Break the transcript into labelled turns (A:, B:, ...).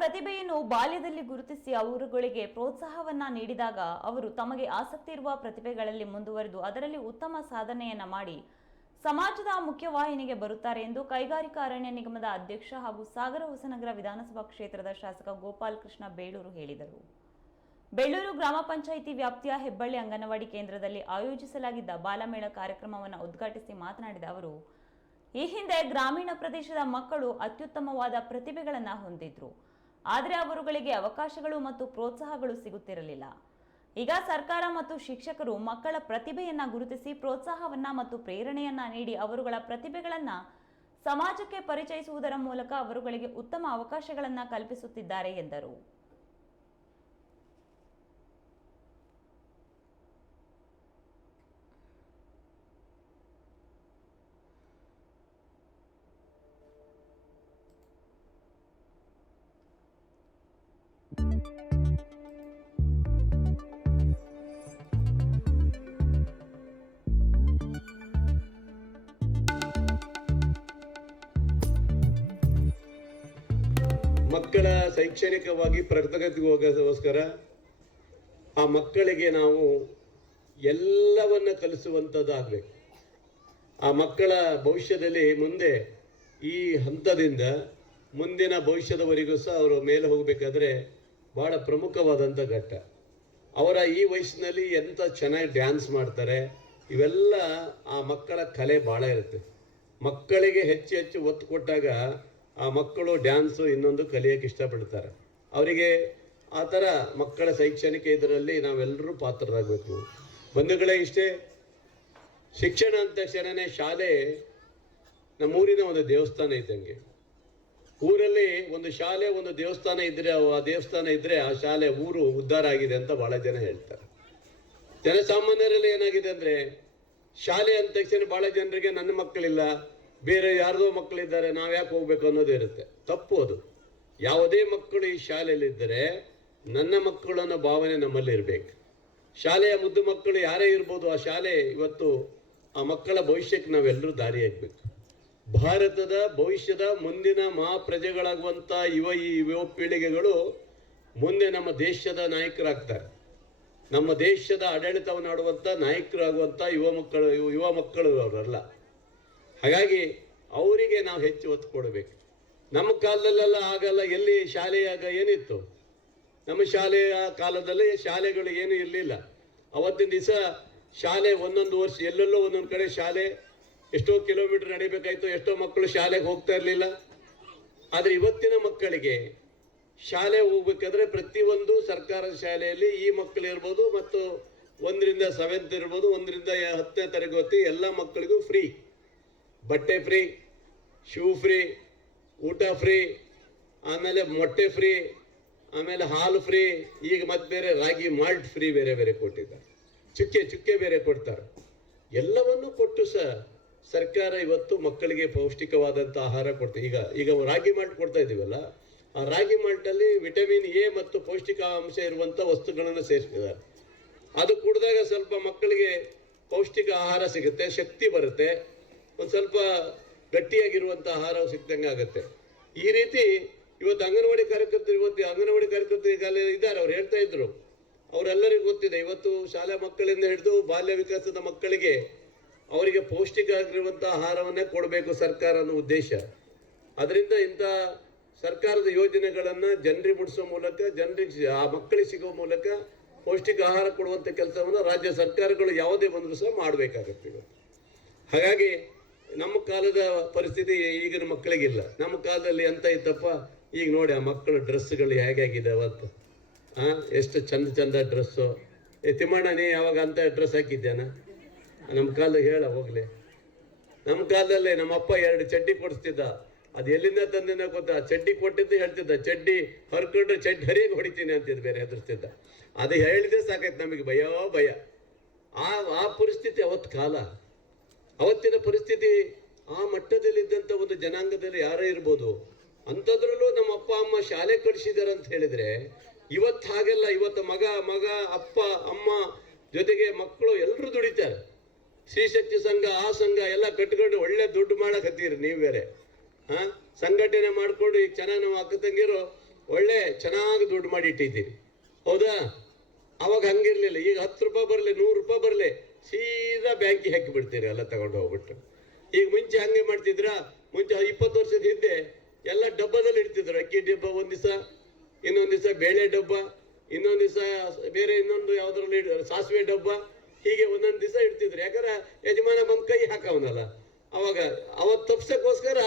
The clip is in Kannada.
A: ಪ್ರತಿಭೆಯನ್ನು ಬಾಲ್ಯದಲ್ಲಿ ಗುರುತಿಸಿ ಅವರುಗಳಿಗೆ ಪ್ರೋತ್ಸಾಹವನ್ನ ನೀಡಿದಾಗ ಅವರು ತಮಗೆ ಆಸಕ್ತಿ ಇರುವ ಪ್ರತಿಭೆಗಳಲ್ಲಿ ಮುಂದುವರೆದು ಅದರಲ್ಲಿ ಉತ್ತಮ ಸಾಧನೆಯನ್ನ ಮಾಡಿ ಸಮಾಜದ ಮುಖ್ಯವಾಹಿನಿಗೆ ಬರುತ್ತಾರೆ ಎಂದು ಕೈಗಾರಿಕಾ ಅರಣ್ಯ ನಿಗಮದ ಅಧ್ಯಕ್ಷ ಹಾಗೂ ಸಾಗರ ಹೊಸನಗರ ವಿಧಾನಸಭಾ ಕ್ಷೇತ್ರದ ಶಾಸಕ ಗೋಪಾಲ್ ಕೃಷ್ಣ ಬೇಳೂರು ಹೇಳಿದರು. ಬೆಳ್ಳೂರು ಗ್ರಾಮ ಪಂಚಾಯಿತಿ ವ್ಯಾಪ್ತಿಯ ಹೆಬ್ಬಳ್ಳಿ ಅಂಗನವಾಡಿ ಕೇಂದ್ರದಲ್ಲಿ ಆಯೋಜಿಸಲಾಗಿದ್ದ ಬಾಲಮೇಳ ಕಾರ್ಯಕ್ರಮವನ್ನು ಉದ್ಘಾಟಿಸಿ ಮಾತನಾಡಿದ ಅವರು, ಈ ಹಿಂದೆ ಗ್ರಾಮೀಣ ಪ್ರದೇಶದ ಮಕ್ಕಳು ಅತ್ಯುತ್ತಮವಾದ ಪ್ರತಿಭೆಗಳನ್ನು ಹೊಂದಿದ್ರು. ಆದರೆ ಅವರುಗಳಿಗೆ ಅವಕಾಶಗಳು ಮತ್ತು ಪ್ರೋತ್ಸಾಹಗಳು ಸಿಗುತ್ತಿರಲಿಲ್ಲ. ಈಗ ಸರ್ಕಾರ ಮತ್ತು ಶಿಕ್ಷಕರು ಮಕ್ಕಳ ಪ್ರತಿಭೆಯನ್ನು ಗುರುತಿಸಿ ಪ್ರೋತ್ಸಾಹವನ್ನ ಮತ್ತು ಪ್ರೇರಣೆಯನ್ನ ನೀಡಿ ಅವರುಗಳ ಪ್ರತಿಭೆಗಳನ್ನು ಸಮಾಜಕ್ಕೆ ಪರಿಚಯಿಸುವುದರ ಮೂಲಕ ಅವರುಗಳಿಗೆ ಉತ್ತಮ ಅವಕಾಶಗಳನ್ನ ಕಲ್ಪಿಸುತ್ತಿದ್ದಾರೆ ಎಂದರು.
B: ಮಕ್ಕಳ ಶೈಕ್ಷಣಿಕವಾಗಿ ಪ್ರಗತಿಗೋಸ್ಕರ ಆ ಮಕ್ಕಳಿಗೆ ನಾವು ಎಲ್ಲವನ್ನ ಕಲಿಸುವಂಥದ್ದಾಗಬೇಕು ಆ ಮಕ್ಕಳ ಭವಿಷ್ಯದಲ್ಲಿ ಮುಂದೆ ಈ ಹಂತದಿಂದ ಮುಂದಿನ ಭವಿಷ್ಯದವರೆಗೂ ಸಹ ಅವರು ಮೇಲೆ ಹೋಗಬೇಕಾದ್ರೆ ಬಹಳ ಪ್ರಮುಖವಾದಂಥ ಘಟ್ಟ. ಅವರ ಈ ವಯಸ್ಸಿನಲ್ಲಿ ಎಂತ ಚೆನ್ನಾಗಿ ಡ್ಯಾನ್ಸ್ ಮಾಡ್ತಾರೆ, ಇವೆಲ್ಲ ಆ ಮಕ್ಕಳ ಕಲೆ ಭಾಳ ಇರುತ್ತೆ. ಮಕ್ಕಳಿಗೆ ಹೆಚ್ಚು ಹೆಚ್ಚು ಒತ್ತು ಕೊಟ್ಟಾಗ ಆ ಮಕ್ಕಳು ಡ್ಯಾನ್ಸು ಇನ್ನೊಂದು ಕಲಿಯೋಕೆ ಇಷ್ಟಪಡ್ತಾರೆ. ಅವರಿಗೆ ಆ ಥರ ಮಕ್ಕಳ ಶೈಕ್ಷಣಿಕ ಇದರಲ್ಲಿ ನಾವೆಲ್ಲರೂ ಪಾತ್ರರಾಗಬೇಕು. ಬಂಧುಗಳೇ, ಇಷ್ಟೇ ಶಿಕ್ಷಣ ಅಂತ ತಕ್ಷಣನೇ ಶಾಲೆ ನಮ್ಮೂರಿನ ಒಂದು ದೇವಸ್ಥಾನ ಇದ್ದಂಗೆ. ಊರಲ್ಲಿ ಒಂದು ಶಾಲೆ, ಒಂದು ದೇವಸ್ಥಾನ ಇದ್ರೆ, ಆ ದೇವಸ್ಥಾನ ಇದ್ರೆ ಆ ಶಾಲೆ ಊರು ಉದ್ಧಾರ ಆಗಿದೆ ಅಂತ ಬಹಳ ಜನ ಹೇಳ್ತಾರೆ. ಜನಸಾಮಾನ್ಯರಲ್ಲಿ ಏನಾಗಿದೆ ಅಂದ್ರೆ ಶಾಲೆ ಅಂದ ತಕ್ಷಣ ಬಹಳ ಜನರಿಗೆ ನನ್ನ ಮಕ್ಕಳಿಲ್ಲ ಬೇರೆ ಯಾರ್ದೋ ಮಕ್ಕಳಿದ್ದಾರೆ, ನಾವು ಯಾಕೆ ಹೋಗ್ಬೇಕು ಅನ್ನೋದು ಇರುತ್ತೆ. ತಪ್ಪು ಅದು. ಯಾವುದೇ ಮಕ್ಕಳು ಈ ಶಾಲೆಯಲ್ಲಿದ್ದರೆ ನನ್ನ ಮಕ್ಕಳು ಅನ್ನೋ ಭಾವನೆ ನಮ್ಮಲ್ಲಿ ಇರಬೇಕು. ಶಾಲೆಯ ಮುದ್ದು ಮಕ್ಕಳು ಯಾರೇ ಇರ್ಬೋದು, ಆ ಶಾಲೆ ಇವತ್ತು ಆ ಮಕ್ಕಳ ಭವಿಷ್ಯಕ್ಕೆ ನಾವೆಲ್ಲರೂ ದಾರಿ ಹಾಕ್ಬೇಕು ಭಾರತದ ಭವಿಷ್ಯದ ಮುಂದಿನ ಮಹಾಪ್ರಜೆಗಳಾಗುವಂತ ಯುವ, ಈ ಯುವ ಪೀಳಿಗೆಗಳು ಮುಂದೆ ನಮ್ಮ ದೇಶದ ನಾಯಕರಾಗ್ತಾರೆ. ನಮ್ಮ ದೇಶದ ಆಡಳಿತವನ್ನು ಆಡುವಂತ ನಾಯಕರಾಗುವಂತ ಯುವ ಮಕ್ಕಳು ಯುವ ಮಕ್ಕಳು ಅವರಲ್ಲ. ಹಾಗಾಗಿ ಅವರಿಗೆ ನಾವು ಹೆಚ್ಚು ಒತ್ತು ಕೊಡಬೇಕು. ನಮ್ಮ ಕಾಲದಲ್ಲೆಲ್ಲ ಆಗಲ್ಲ ಎಲ್ಲಿ ಶಾಲೆಯಾಗ ಏನಿತ್ತು? ನಮ್ಮ ಶಾಲೆಯ ಕಾಲದಲ್ಲಿ ಶಾಲೆಗಳು ಏನು ಇರಲಿಲ್ಲ. ಅವತ್ತಿನ ದಿವಸ ಶಾಲೆ ಒಂದೊಂದು ವರ್ಷ, ಎಲ್ಲೆಲ್ಲೋ ಒಂದೊಂದು ಕಡೆ ಶಾಲೆ ಎಷ್ಟೋ ಕಿಲೋಮೀಟರ್ ನಡಿಬೇಕಾಯ್ತು, ಎಷ್ಟೋ ಮಕ್ಕಳು ಶಾಲೆಗೆ ಹೋಗ್ತಾ ಇರಲಿಲ್ಲ. ಆದರೆ ಇವತ್ತಿನ ಮಕ್ಕಳಿಗೆ ಶಾಲೆ ಹೋಗ್ಬೇಕಾದ್ರೆ ಪ್ರತಿಯೊಂದು ಸರ್ಕಾರದ ಶಾಲೆಯಲ್ಲಿ ಈ ಮಕ್ಕಳು ಇರ್ಬೋದು, ಮತ್ತು ಒಂದರಿಂದ ಸೆವೆಂತ್ ಇರ್ಬೋದು, ಒಂದರಿಂದ ಹತ್ತನೇ ತರಗತಿ, ಎಲ್ಲ ಮಕ್ಕಳಿಗೂ ಫ್ರೀ ಬಟ್ಟೆ ಫ್ರೀ, ಶೂ ಫ್ರೀ, ಊಟ ಫ್ರೀ, ಆಮೇಲೆ ಮೊಟ್ಟೆ ಫ್ರೀ, ಆಮೇಲೆ ಹಾಲು ಫ್ರೀ, ಈಗ ಮತ್ತೆ ಬೇರೆ ರಾಗಿ ಮಾಲ್ಟ್ ಫ್ರೀ ಬೇರೆ ಬೇರೆ ಕೊಟ್ಟಿದ್ದಾರೆ. ಚುಕ್ಕೆ ಚುಕ್ಕೆ ಬೇರೆ ಕೊಡ್ತಾರೆ. ಎಲ್ಲವನ್ನು ಕೊಟ್ಟು ಸಹ ಸರ್ಕಾರ ಇವತ್ತು ಮಕ್ಕಳಿಗೆ ಪೌಷ್ಟಿಕವಾದಂಥ ಆಹಾರ ಕೊಡ್ತೀವಿ ಈಗ ಈಗ ರಾಗಿ ಮಾಲ್ಟ್ ಕೊಡ್ತಾ ಇದೀವಲ್ಲ ಆ ರಾಗಿ ಮಾಲ್ಟಲ್ಲಿ ವಿಟಮಿನ್ ಎ ಮತ್ತು ಪೌಷ್ಟಿಕಾಂಶ ಇರುವಂಥ ವಸ್ತುಗಳನ್ನು ಸೇರಿಸಿದ್ದಾರೆ. ಅದು ಕುಡಿದಾಗ ಸ್ವಲ್ಪ ಮಕ್ಕಳಿಗೆ ಪೌಷ್ಟಿಕ ಆಹಾರ ಸಿಗುತ್ತೆ, ಶಕ್ತಿ ಬರುತ್ತೆ. ಒಂದು ಸ್ವಲ್ಪ ಗಟ್ಟಿಯಾಗಿರುವಂಥ ಆಹಾರ ಸಿಕ್ದಂಗೆ ಆಗುತ್ತೆ. ಈ ರೀತಿ ಇವತ್ತು ಅಂಗನವಾಡಿ ಕಾರ್ಯಕರ್ತರು ಇವತ್ತು ಅಂಗನವಾಡಿ ಕಾರ್ಯಕರ್ತರು ಈಗ ಅಲ್ಲಿ ಇದ್ದಾರೆ, ಅವ್ರು ಹೇಳ್ತಾ ಇದ್ರು. ಅವರೆಲ್ಲರಿಗೂ ಗೊತ್ತಿದೆ, ಇವತ್ತು ಶಾಲಾ ಮಕ್ಕಳಿಂದ ಹಿಡಿದು ಬಾಲ್ಯ ವಿಕಾಸದ ಮಕ್ಕಳಿಗೆ ಅವರಿಗೆ ಪೌಷ್ಟಿಕ ಆಗಿರುವಂಥ ಆಹಾರವನ್ನೇ ಕೊಡಬೇಕು ಸರ್ಕಾರ ಅನ್ನೋ ಉದ್ದೇಶ. ಅದರಿಂದ ಇಂಥ ಸರ್ಕಾರದ ಯೋಜನೆಗಳನ್ನ ಜನರಿಗೆ ಮುಟ್ಟಿಸೋ ಮೂಲಕ, ಜನರಿಗೆ ಆ ಮಕ್ಕಳಿಗೆ ಸಿಗೋ ಮೂಲಕ ಪೌಷ್ಟಿಕ ಆಹಾರ ಕೊಡುವಂಥ ಕೆಲಸವನ್ನು ರಾಜ್ಯ ಸರ್ಕಾರಗಳು ಯಾವುದೇ ಬಂದರೂ ಸಹ ಮಾಡಬೇಕಾಗತ್ತೆ ಹಾಗಾಗಿ ನಮ್ಮ ಕಾಲದ ಪರಿಸ್ಥಿತಿ ಈಗಿನ ಮಕ್ಕಳಿಗಿಲ್ಲ. ನಮ್ಮ ಕಾಲದಲ್ಲಿ ಎಂತ ಇತ್ತಪ್ಪ? ಈಗ ನೋಡಿ ಆ ಮಕ್ಕಳ ಡ್ರೆಸ್ಗಳು ಹೇಗಾಗಿದೆ ಅವತ್ತು. ಆ, ಎಷ್ಟು ಚಂದ ಚಂದ ಡ್ರೆಸ್ಸು. ಏ, ತಿಮ್ಮಣ್ಣ, ನೀ ಯಾವಾಗ ಅಂತ ಡ್ರೆಸ್ ಹಾಕಿದ್ದೇನ? ನಮ್ಮ ಕಾಲದಾಗ ಹೇಳ, ಹೋಗ್ಲಿ. ನಮ್ಮ ಕಾಲದಲ್ಲಿ ನಮ್ಮ ಅಪ್ಪ ಎರಡು ಚಡ್ಡಿ ಕೊಡಿಸ್ತಿದ್ದ. ಅದು ಎಲ್ಲಿಂದ ತಂದಿನ ಗೊತ್ತಾ? ಚಡ್ಡಿ ಕೊಟ್ಟಿದ್ದು ಹೇಳ್ತಿದ್ದ. ಚಡ್ಡಿ ಹರ್ಕೊಂಡ್ರೆ ಚಡ್ಡಿ ಹರಿಯಾಗಿ ಹೊಡಿತೀನಿ ಅಂತಿದ್ದು, ಬೇರೆ ಹೆದರ್ತಿದ್ದ. ಅದು ಹೇಳಿದ್ರೆ ಸಾಕೈತೆ ನಮಗೆ. ಭಯೋ ಭಯ. ಆ ಆ ಪರಿಸ್ಥಿತಿ ಅವತ್ತು ಕಾಲ. ಅವತ್ತಿನ ಪರಿಸ್ಥಿತಿ ಆ ಮಟ್ಟದಲ್ಲಿದ್ದಂಥ ಒಂದು ಜನಾಂಗದಲ್ಲಿ ಯಾರೇ ಇರ್ಬೋದು, ಅಂಥದ್ರಲ್ಲೂ ನಮ್ಮ ಅಪ್ಪ, ಅಮ್ಮ ಶಾಲೆ ಕಳಿಸಿದಾರೆ ಅಂತ ಹೇಳಿದ್ರೆ, ಇವತ್ತು ಹಾಗೆಲ್ಲ, ಇವತ್ತು ಮಗ ಮಗ, ಅಪ್ಪ, ಅಮ್ಮ ಜೊತೆಗೆ ಮಕ್ಕಳು ಎಲ್ಲರೂ ದುಡಿತಾರೆ. ಶ್ರೀಶಕ್ತಿ ಸಂಘ, ಆ ಸಂಘ ಎಲ್ಲ ಕಟ್ಕೊಂಡು ಒಳ್ಳೆ ದುಡ್ಡು ಮಾಡಕತ್ತೀರಿ ನೀವು ಬೇರೆ. ಹಾ? ಸಂಘಟನೆ ಮಾಡ್ಕೊಂಡು ಈಗ ಚೆನ್ನಾಗಿ ನಾವು ಅಕ್ಕ ತಂಗಿರು ಒಳ್ಳೆ ಚೆನ್ನಾಗಿ ದುಡ್ಡು ಮಾಡಿ ಇಟ್ಟಿದ್ದೀರಿ. ಹೌದಾ? ಅವಾಗ ಹಂಗಿರ್ಲಿಲ್ಲ. ಈಗ ಹತ್ತು ರೂಪಾಯಿ ಬರಲಿ, ನೂರು ರೂಪಾಯಿ ಬರಲಿ. ಬ್ಯಾಂಕಿಗೆ ಹಾಕಿ ಬಿಡ್ತೀರಿ, ಎಲ್ಲ ತಗೊಂಡು ಹೋಗ್ಬಿಟ್ಟು. ಈಗ ಮುಂಚೆ ಹಂಗೆ ಮಾಡ್ತಿದ್ರ, ಮುಂಚೆ ಇಪ್ಪತ್ತು ವರ್ಷದ ಹಿಂದೆ ಎಲ್ಲ ಡಬ್ಬದಲ್ಲಿ ಇಡ್ತಿದ್ರು, ಅಕ್ಕಿ ಡಬ್ಬ ಒಂದ್ ದಿವಸ, ಇನ್ನೊಂದ್ ದಿವಸ ಬೇಳೆ ಡಬ್ಬ, ಇನ್ನೊಂದ್ ದಿವಸ ಬೇರೆ ಇನ್ನೊಂದು ಯಾವ್ದ್ರಲ್ಲಿ ಸಾಸಿವೆ ಡಬ್ಬ, ಹೀಗೆ ಒಂದೊಂದ್ ದಿವಸ ಇಡ್ತಿದ್ರು. ಯಾಕಂದ್ರೆ ಯಜಮಾನ ಬಂದ್ ಕೈ ಹಾಕವನಲ್ಲ. ಅವಾಗ ಅವತ್ ತಪ್ಸಕ್ಕೋಸ್ಕರ